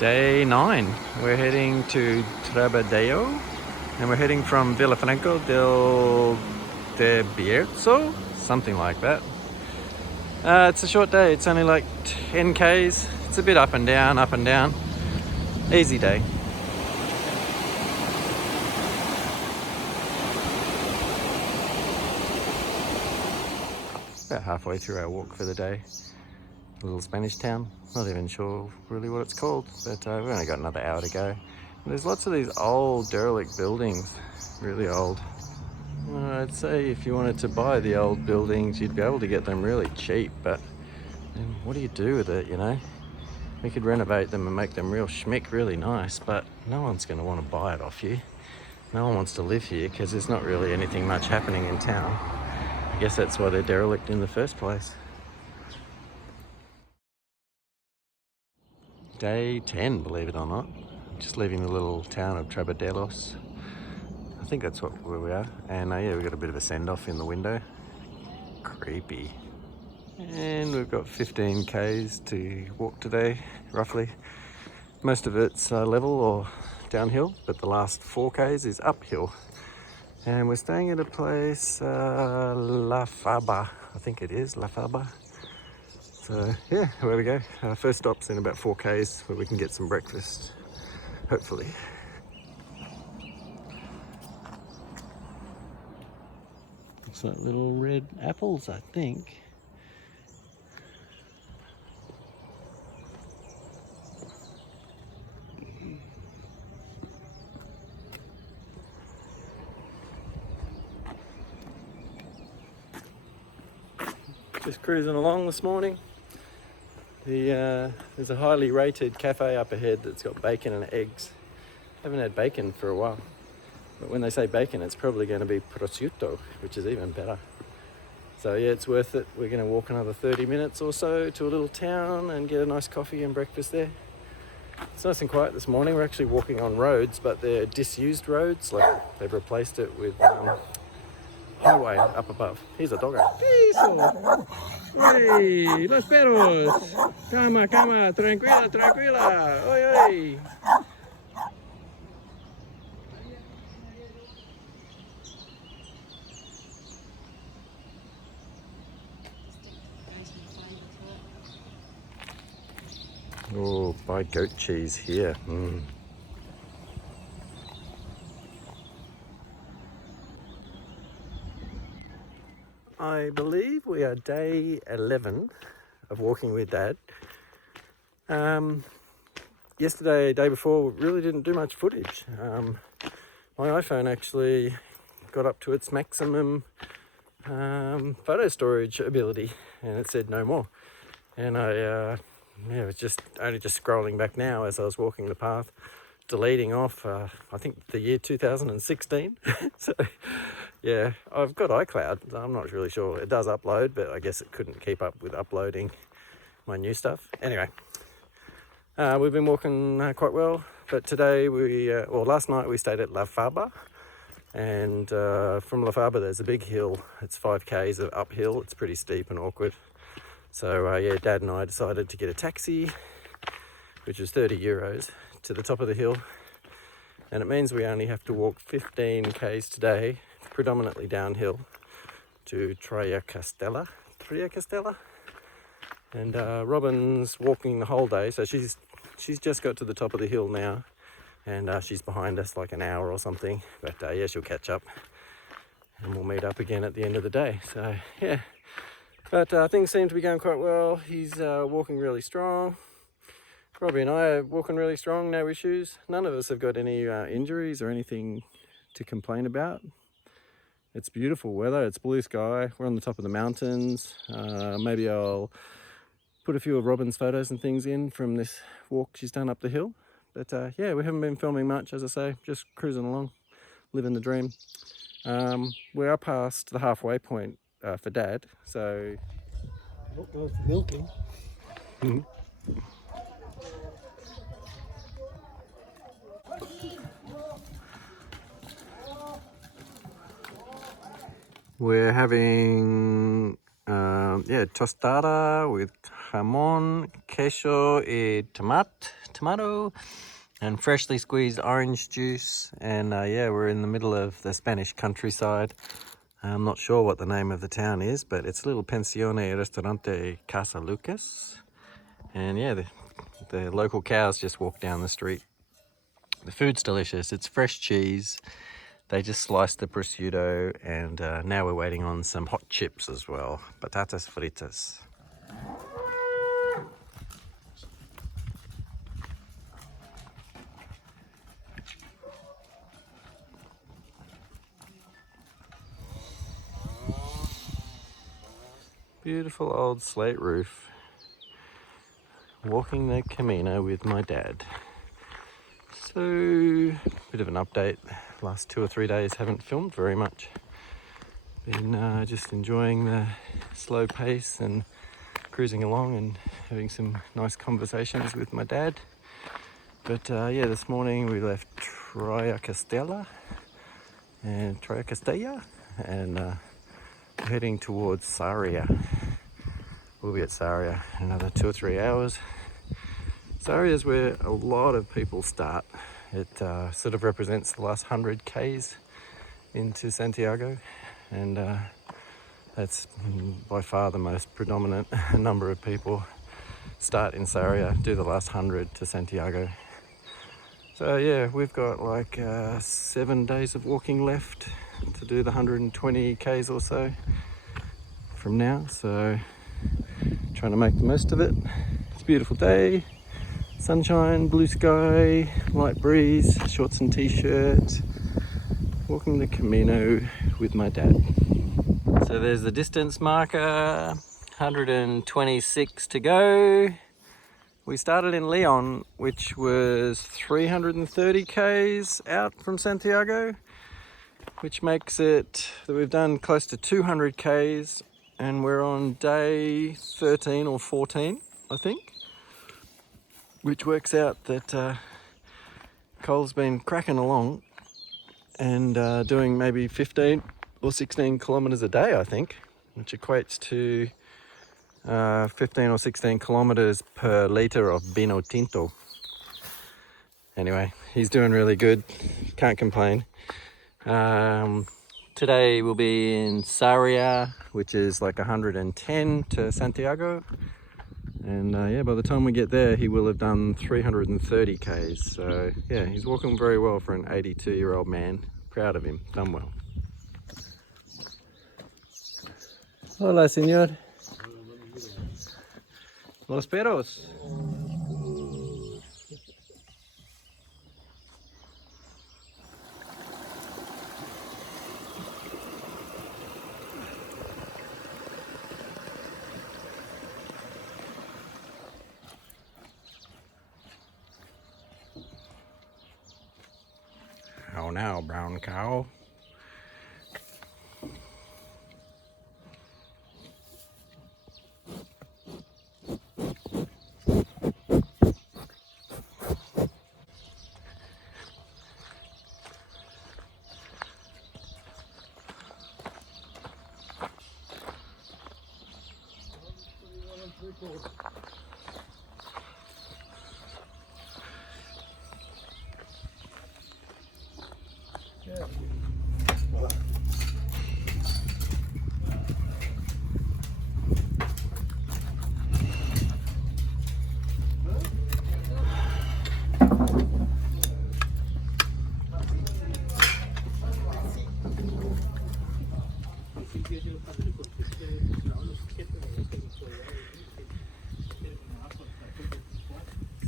Day 9. We're heading to Trebadeo and we're heading from Villafranco del de Bierzo, something like that. It's a short day, it's only like 10 k's. It's a bit up and down, up and down. Easy day. About halfway through our walk for the day. A little Spanish town, not even sure really what it's called, but we've only got another hour to go. And there's lots of these old derelict buildings, really old. I'd say if you wanted to buy the old buildings, you'd be able to get them really cheap, but then what do you do with it, you know? We could renovate them and make them real schmick, really nice, but no one's going to want to buy it off you. No one wants to live here because there's not really anything much happening in town. I guess that's why they're derelict in the first place. Day 10, believe it or not. Just leaving the little town of Trabadelos. I think that's where we are. And yeah, we've got a bit of a send-off in the window. Creepy. And we've got 15 k's to walk today, roughly. Most of it's level or downhill, but the last 4 k's is uphill. And we're staying at a place, La Faba, I think it is, La Faba. So yeah, where we go. First stop's in about 4 k's where we can get some breakfast, hopefully. Looks like little red apples, I think. Just cruising along this morning. There's a highly rated cafe up ahead that's got bacon and eggs. Haven't had bacon for a while, but when they say bacon, it's probably going to be prosciutto, which is even better. So yeah, it's worth it. We're going to walk another 30 minutes or so to a little town and get a nice coffee and breakfast there. It's nice and quiet this morning. We're actually walking on roads, but they're disused roads. Like they've replaced it with highway up above. Here's a doggo. Piso! Oi, los perros! Calma, calma, tranquila, tranquila! Oi, oi! Oh, buy goat cheese here. I believe we are day 11 of walking with Dad. Yesterday, day before, really didn't do much footage. My iPhone actually got up to its maximum photo storage ability, and it said no more. And I was just scrolling back now as I was walking the path, deleting off I think the year 2016. So yeah, I've got iCloud. I'm not really sure. It does upload, but I guess it couldn't keep up with uploading my new stuff. Anyway, we've been walking quite well, but today last night we stayed at La Faba, and from La Faba there's a big hill. It's 5 k's of uphill. It's pretty steep and awkward. So yeah, Dad and I decided to get a taxi, which is 30 euros, to the top of the hill. And it means we only have to walk 15 k's today, predominantly downhill, to Tria-Castella. And Robin's walking the whole day, so she's just got to the top of the hill now, and she's behind us like an hour or something. But yeah, she'll catch up, and we'll meet up again at the end of the day. So yeah. But things seem to be going quite well. He's walking really strong. Robbie and I are walking really strong, no issues. None of us have got any injuries or anything to complain about. It's beautiful weather, it's blue sky. We're on the top of the mountains. Maybe I'll put a few of Robin's photos and things in from this walk she's done up the hill. But yeah, we haven't been filming much, as I say, just cruising along, living the dream. We are past the halfway point for Dad, so I don't know if milking. we're having yeah, tostada with jamon, queso, y tomato, and freshly squeezed orange juice. And yeah, we're in the middle of the Spanish countryside. I'm not sure what the name of the town is, but it's a little pensione restaurante Casa Lucas. And yeah, the local cows just walk down the street. The food's delicious. It's fresh cheese. They just sliced the prosciutto, and now we're waiting on some hot chips as well. Patatas fritas. Beautiful old slate roof. Walking the Camino with my dad. So, bit of an update. Last 2 or 3 days haven't filmed very much. Been just enjoying the slow pace and cruising along and having some nice conversations with my dad. But yeah, this morning we left Troya Castella and we're heading towards Sarria. We'll be at Sarria in another 2 or 3 hours. Sarria is where a lot of people start. It sort of represents the last 100 Ks into Santiago, and that's by far the most predominant number of people start in Sarria, do the last 100 to Santiago. So yeah, we've got like 7 days of walking left to do the 120 Ks or so from now, so trying to make the most of it. It's a beautiful day, sunshine, blue sky, light breeze, shorts and t-shirt, walking the Camino with my dad. So there's the distance marker, 126 to go. We started in Leon, which was 330 Ks out from Santiago, which makes it that we've done close to 200 Ks, and we're on day 13 or 14, I think, which works out that Cole's been cracking along and doing maybe 15 or 16 kilometres a day, I think, which equates to 15 or 16 kilometres per litre of vino tinto. Anyway, he's doing really good, can't complain. Today we'll be in Sarria, which is like 110 to Santiago. And yeah, by the time we get there, he will have done 330 Ks. So yeah, he's walking very well for an 82-year-old man. Proud of him, done well. Hola, señor. Los perros. How now, brown cow?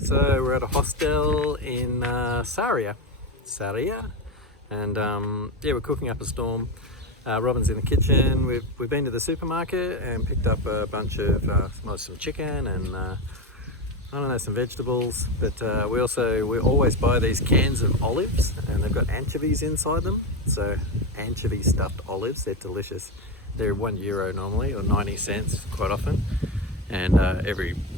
So we're at a hostel in Sarria, and yeah, we're cooking up a storm. Robin's in the kitchen. We've been to the supermarket and picked up a bunch of some chicken and I don't know, some vegetables. But we always buy these cans of olives, and they've got anchovies inside them. So anchovy stuffed olives, they're delicious. They're €1 normally, or 90 cents quite often. And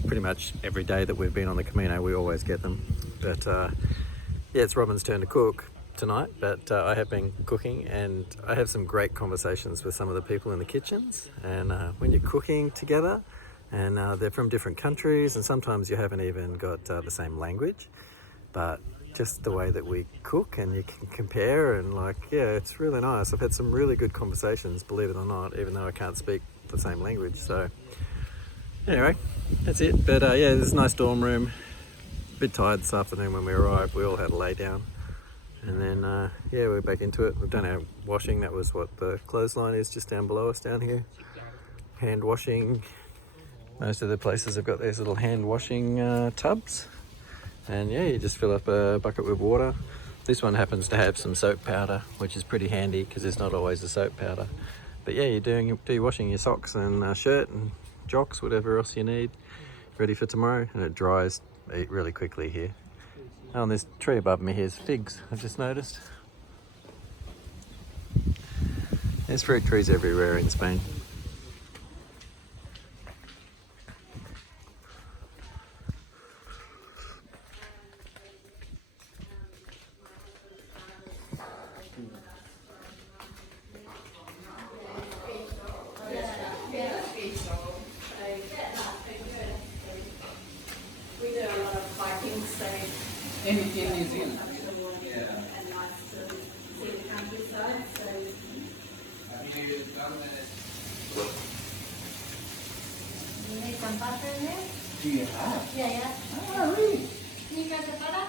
pretty much every day that we've been on the Camino, we always get them. But yeah, it's Robin's turn to cook. tonight, but I have been cooking, and I have some great conversations with some of the people in the kitchens. And when you're cooking together, and they're from different countries, and sometimes you haven't even got the same language, but just the way that we cook, and you can compare, and it's really nice. I've had some really good conversations, believe it or not, even though I can't speak the same language. So anyway, that's it. But this is a nice dorm room. A bit tired this afternoon when we arrived. We all had a lay down, and then we're back into it. We've done our washing. That was what the clothesline is, just down below us down here. Hand washing. Most of the places have got these little hand washing tubs, and you just fill up a bucket with water. This one happens to have some soap powder, which is pretty handy because there's not always a soap powder. But you're washing your socks and shirt and jocks, whatever else you need, ready for tomorrow, and it dries really quickly here. Oh, and this tree above me here's figs, I've just noticed. There's fruit trees everywhere in Spain. We do a lot of hiking, so In New Zealand. and nice to see the countryside. So you need some butter in there? Do you have? Yeah. Oh, really? Can you grab the butter?